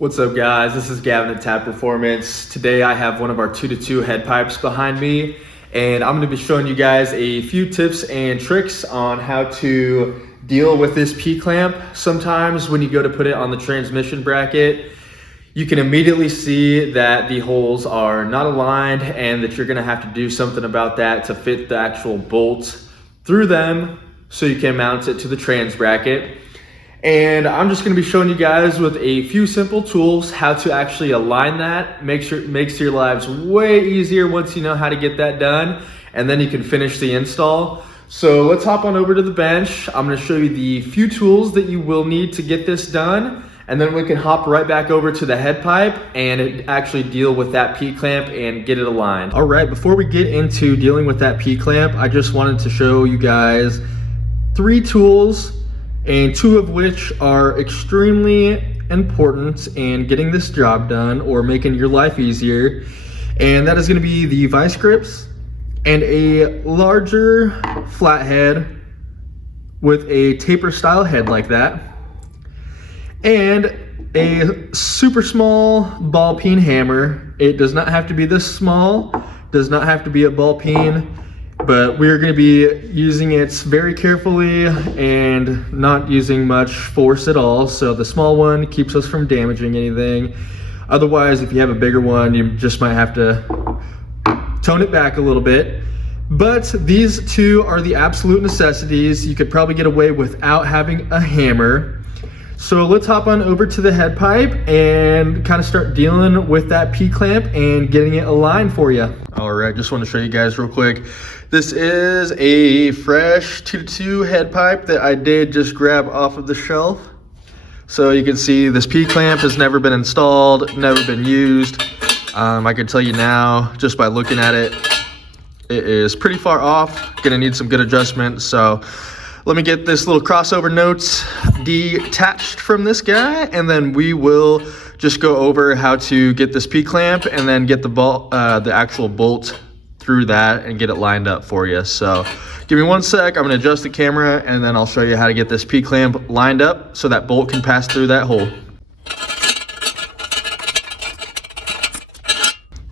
What's up, guys? This is Gavin at Tab Performance. Today I have one of our 2-to-2 head pipes behind me, and I'm going to be showing you guys a few tips and tricks on how to deal with this P-clamp. Sometimes when you go to put it on the transmission bracket, you can immediately see that the holes are not aligned and that you're going to have to do something about that to fit the actual bolt through them so you can mount it to the trans bracket. And I'm just going to be showing you guys with a few simple tools how to actually align that. Makes your lives way easier once you know how to get that done, and then you can finish the install. So let's hop on over to the bench. I'm going to show you the few tools that you will need to get this done, and then we can hop right back over to the head pipe and actually deal with that P-clamp and get it aligned. All right, before we get into dealing with that P-clamp, I just wanted to show you guys 3 tools, and 2 of which are extremely important in getting this job done or making your life easier. And that is going to be the vice grips and a larger flathead with a taper style head like that, and a super small ball peen hammer. It does not have to be this small, does not have to be a ball peen, but we're going to be using it very carefully and not using much force at all. So the small one keeps us from damaging anything. Otherwise, if you have a bigger one, you just might have to tone it back a little bit. But these 2 are the absolute necessities. You could probably get away without having a hammer. So let's hop on over to the head pipe and kind of start dealing with that P-clamp and getting it aligned for you. All right, just want to show you guys real quick. This is a fresh 2-to-2 head pipe that I did just grab off of the shelf. So you can see this P-clamp has never been installed, never been used. I can tell you now, just by looking at it, it is pretty far off. Gonna need some good adjustment. So let me get this little crossover notes detached from this guy, and then we will just go over how to get this P-clamp and then get the actual bolt through that and get it lined up for you. So give me 1 sec. I'm going to adjust the camera, and then I'll show you how to get this P-clamp lined up so that bolt can pass through that hole.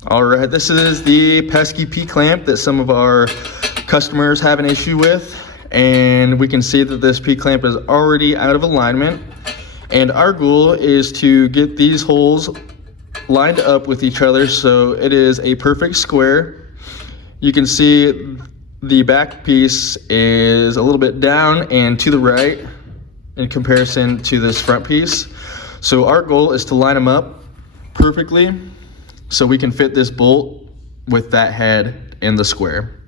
All right, this is the pesky P-clamp that some of our customers have an issue with. And we can see that this P-clamp is already out of alignment, and our goal is to get these holes lined up with each other so it is a perfect square. You can see the back piece is a little bit down and to the right in comparison to this front piece. So our goal is to line them up perfectly so we can fit this bolt with that head in the square.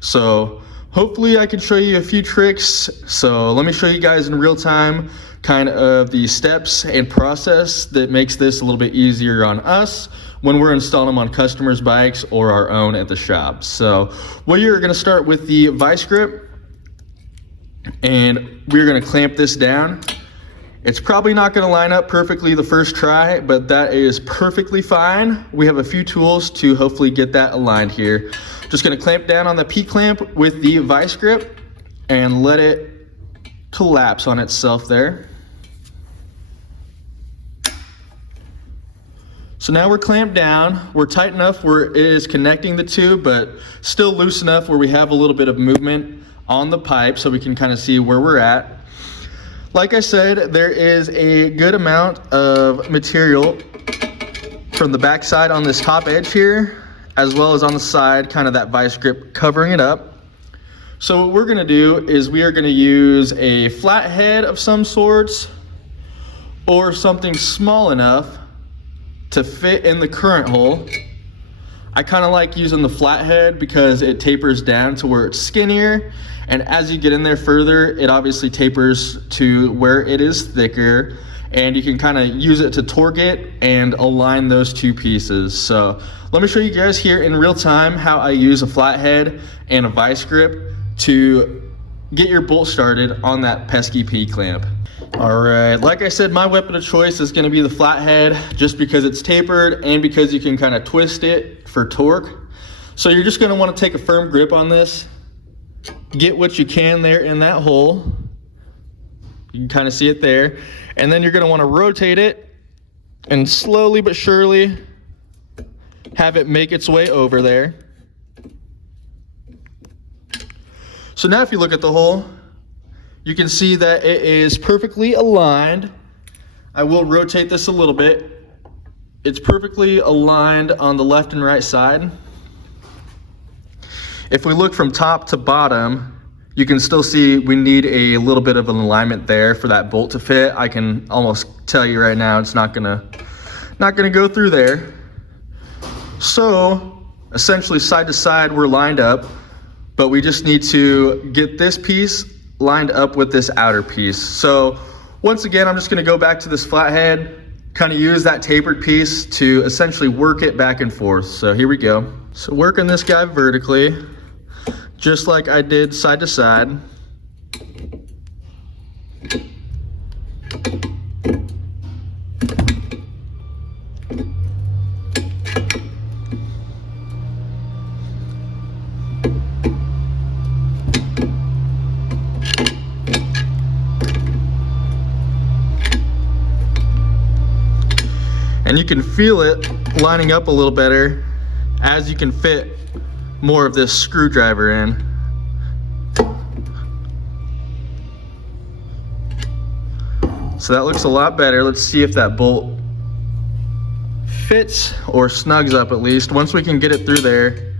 So hopefully I can show you a few tricks. So let me show you guys in real time kind of the steps and process that makes this a little bit easier on us when we're installing them on customers' bikes or our own at the shop. So you're going to start with the vice grip, and we're going to clamp this down. It's probably not going to line up perfectly the first try, but that is perfectly fine. We have a few tools to hopefully get that aligned here. Just going to clamp down on the P-clamp with the vice grip and let it collapse on itself there. So now we're clamped down. We're tight enough where it is connecting the 2, but still loose enough where we have a little bit of movement on the pipe so we can kind of see where we're at. Like I said, there is a good amount of material from the back side on this top edge here, as well as on the side, kind of that vice grip covering it up. So what we're gonna do is we are gonna use a flat head of some sorts or something small enough to fit in the current hole. I kind of like using the flat head because it tapers down to where it's skinnier, and as you get in there further, it obviously tapers to where it is thicker, and you can kind of use it to torque it and align those 2 pieces. So let me show you guys here in real time how I use a flathead and a vice grip to get your bolt started on that pesky P-clamp. All right, like I said, my weapon of choice is going to be the flathead just because it's tapered and because you can kind of twist it for torque. So you're just going to want to take a firm grip on this, get what you can there in that hole. You can kind of see it there. And then you're going to want to rotate it and slowly but surely have it make its way over there. So now if you look at the hole, you can see that it is perfectly aligned. I will rotate this a little bit. It's perfectly aligned on the left and right side. If we look from top to bottom, you can still see we need a little bit of an alignment there for that bolt to fit. I can almost tell you right now it's not gonna go through there. So essentially side to side we're lined up, but we just need to get this piece lined up with this outer piece. So once again, I'm just gonna go back to this flathead, kind of use that tapered piece to essentially work it back and forth. So here we go. So working this guy vertically, just like I did side to side. And you can feel it lining up a little better as you can fit more of this screwdriver in. So that looks a lot better. Let's see if that bolt fits or snugs up at least. Once we can get it through there,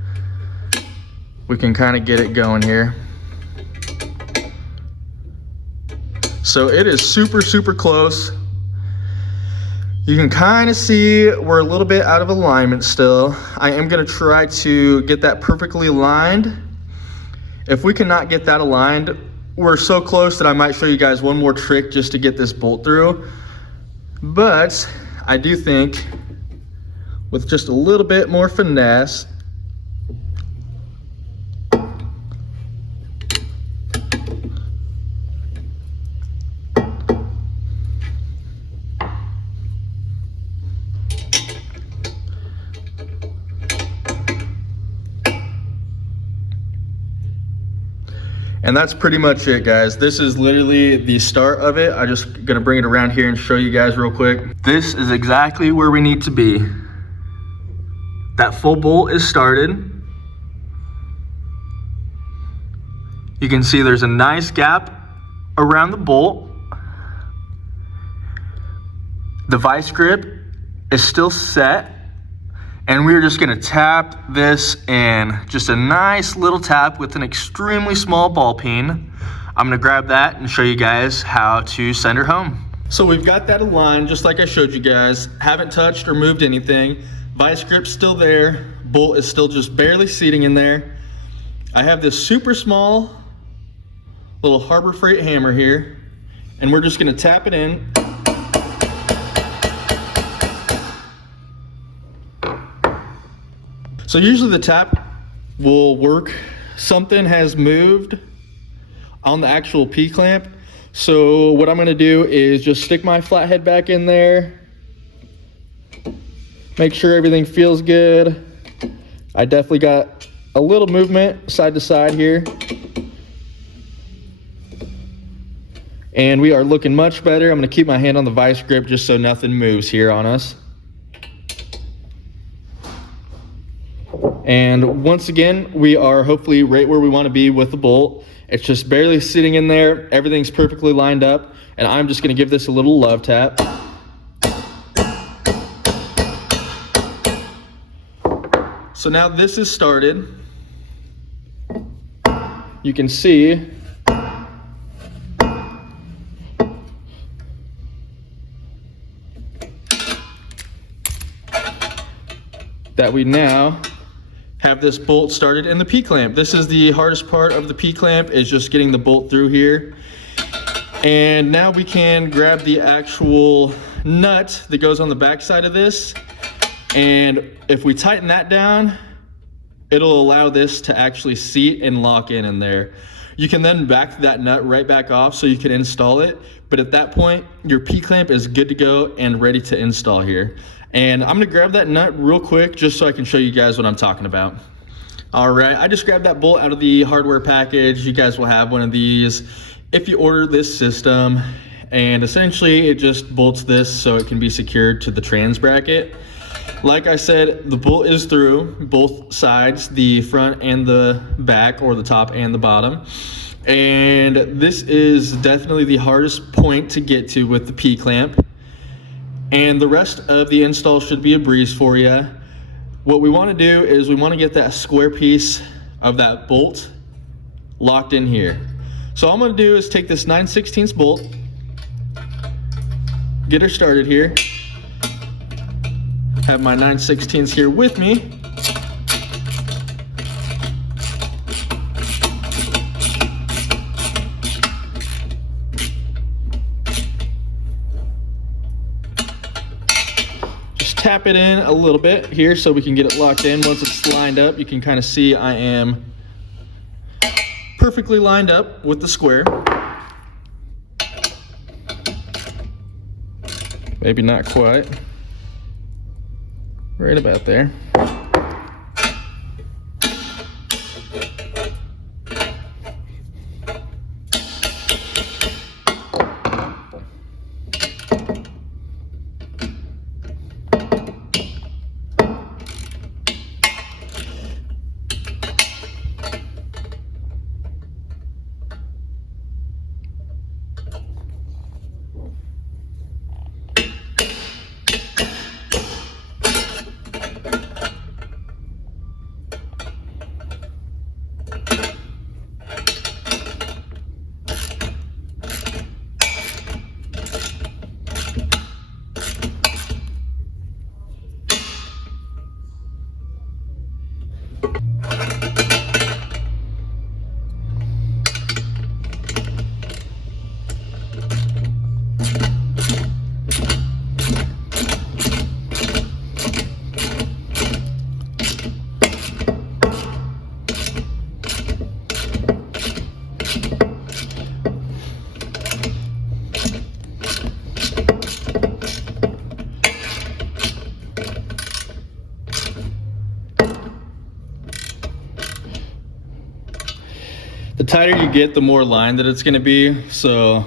we can kind of get it going here. So it is super, super close. You can kind of see we're a little bit out of alignment still. I am going to try to get that perfectly aligned. If we cannot get that aligned, we're so close that I might show you guys one more trick just to get this bolt through. But I do think with just a little bit more finesse, and that's pretty much it, guys. This is literally the start of it. I'm just gonna bring it around here and show you guys real quick. This is exactly where we need to be. That full bolt is started. You can see there's a nice gap around the bolt. The vice grip is still set. And we're just gonna tap this in. Just a nice little tap with an extremely small ball peen. I'm gonna grab that and show you guys how to send her home. So we've got that aligned just like I showed you guys. Haven't touched or moved anything. Vice grip's still there. Bolt is still just barely seating in there. I have this super small little Harbor Freight hammer here, and we're just gonna tap it in. So usually the tap will work. Something has moved on the actual P-clamp. So what I'm gonna do is just stick my flathead back in there. Make sure everything feels good. I definitely got a little movement side to side here. And we are looking much better. I'm gonna keep my hand on the vice grip just so nothing moves here on us. And once again, we are hopefully right where we want to be with the bolt. It's just barely sitting in there. Everything's perfectly lined up. And I'm just going to give this a little love tap. So now this is started. You can see that we now have this bolt started in the P-clamp. This is the hardest part of the P-clamp, is just getting the bolt through here. And now we can grab the actual nut that goes on the back side of this. And if we tighten that down, it'll allow this to actually seat and lock in there. You can then back that nut right back off so you can install it. But at that point, your P-clamp is good to go and ready to install here. And I'm gonna grab that nut real quick just so I can show you guys what I'm talking about. All right, I just grabbed that bolt out of the hardware package. You guys will have one of these if you order this system. and essentially it just bolts this so it can be secured to the trans bracket. Like I said, the bolt is through both sides, the front and the back, or the top and the bottom. And this is definitely the hardest point to get to with the P-clamp. And the rest of the install should be a breeze for you. What we want to do is we want to get that square piece of that bolt locked in here. So all I'm going to do is take this 9/16 bolt, get her started here. Have my 9/16 here with me. Just tap it in a little bit here so we can get it locked in. Once it's lined up, you can kind of see I am perfectly lined up with the square. Maybe not quite. Right about there. The tighter you get, the more line that it's going to be. So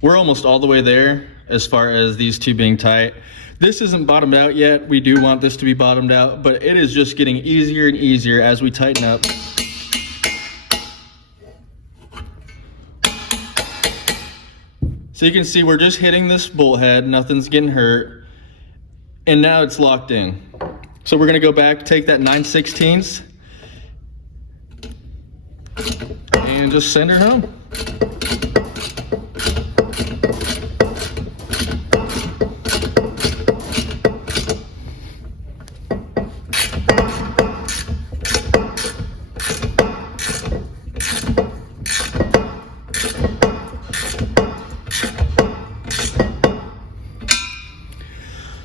we're almost all the way there as far as these two being tight. This isn't bottomed out yet. We do want this to be bottomed out, but it is just getting easier and easier as we tighten up. So you can see we're just hitting this bolt head, nothing's getting hurt, and now it's locked in. So we're going to go back, take that 9/16 and just send her home.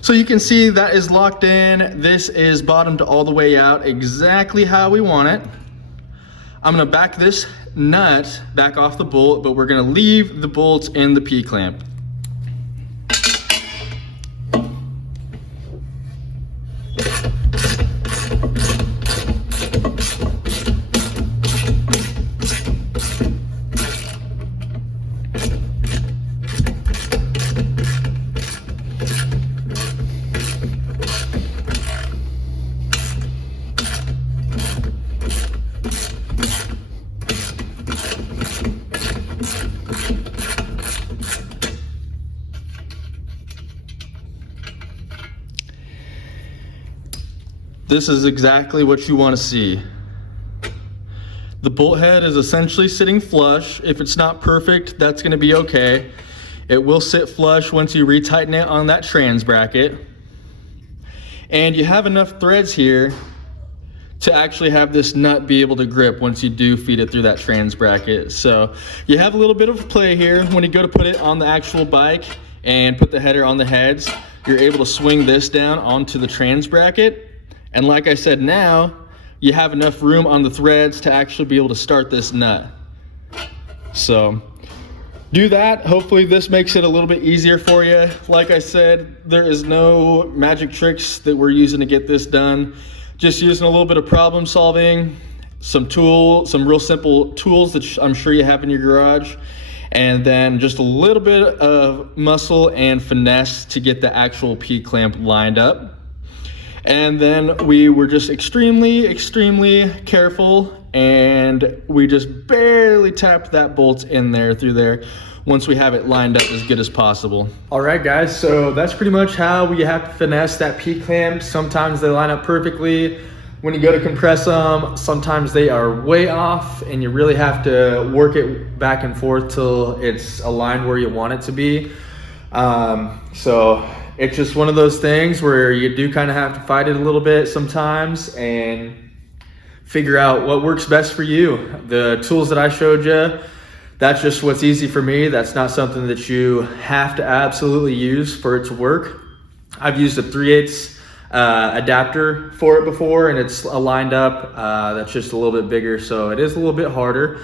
So you can see that is locked in. This is bottomed all the way out exactly how we want it. I'm gonna back this nut back off the bolt, but we're gonna leave the bolts in the P-clamp. This is exactly what you want to see. The bolt head is essentially sitting flush. If it's not perfect, that's going to be okay. It will sit flush once you retighten it on that trans bracket. And you have enough threads here to actually have this nut be able to grip once you do feed it through that trans bracket. So you have a little bit of play here. When you go to put it on the actual bike and put the header on the heads, you're able to swing this down onto the trans bracket. And like I said, now you have enough room on the threads to actually be able to start this nut. So do that. Hopefully this makes it a little bit easier for you. Like I said, there is no magic tricks that we're using to get this done. Just using a little bit of problem solving, some real simple tools that I'm sure you have in your garage. and then just a little bit of muscle and finesse to get the actual P-clamp lined up. And then we were just extremely careful, and we just barely tapped that bolt in there through there once we have it lined up as good as possible. All right, guys, so that's pretty much how we have to finesse that P-clamp. Sometimes they line up perfectly when you go to compress them. Sometimes they are way off, and you really have to work it back and forth till it's aligned where you want it to be. So it's just one of those things where you do kind of have to fight it a little bit sometimes and figure out what works best for you. The tools that I showed you, that's just what's easy for me. That's not something that you have to absolutely use for it to work. I've used a 3/8 adapter for it before, and it's aligned up. That's just a little bit bigger, so it is a little bit harder.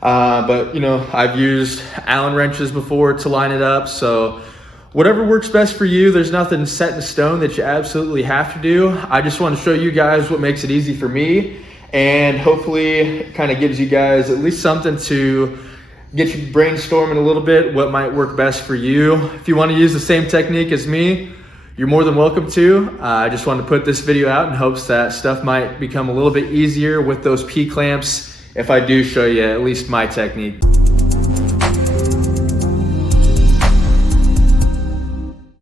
But you know, I've used Allen wrenches before to line it up, so whatever works best for you. There's nothing set in stone that you absolutely have to do. I just want to show you guys what makes it easy for me, and hopefully it kind of gives you guys at least something to get you brainstorming a little bit what might work best for you. If you want to use the same technique as me, you're more than welcome to. I just wanted to put this video out in hopes that stuff might become a little bit easier with those P-clamps if I do show you at least my technique.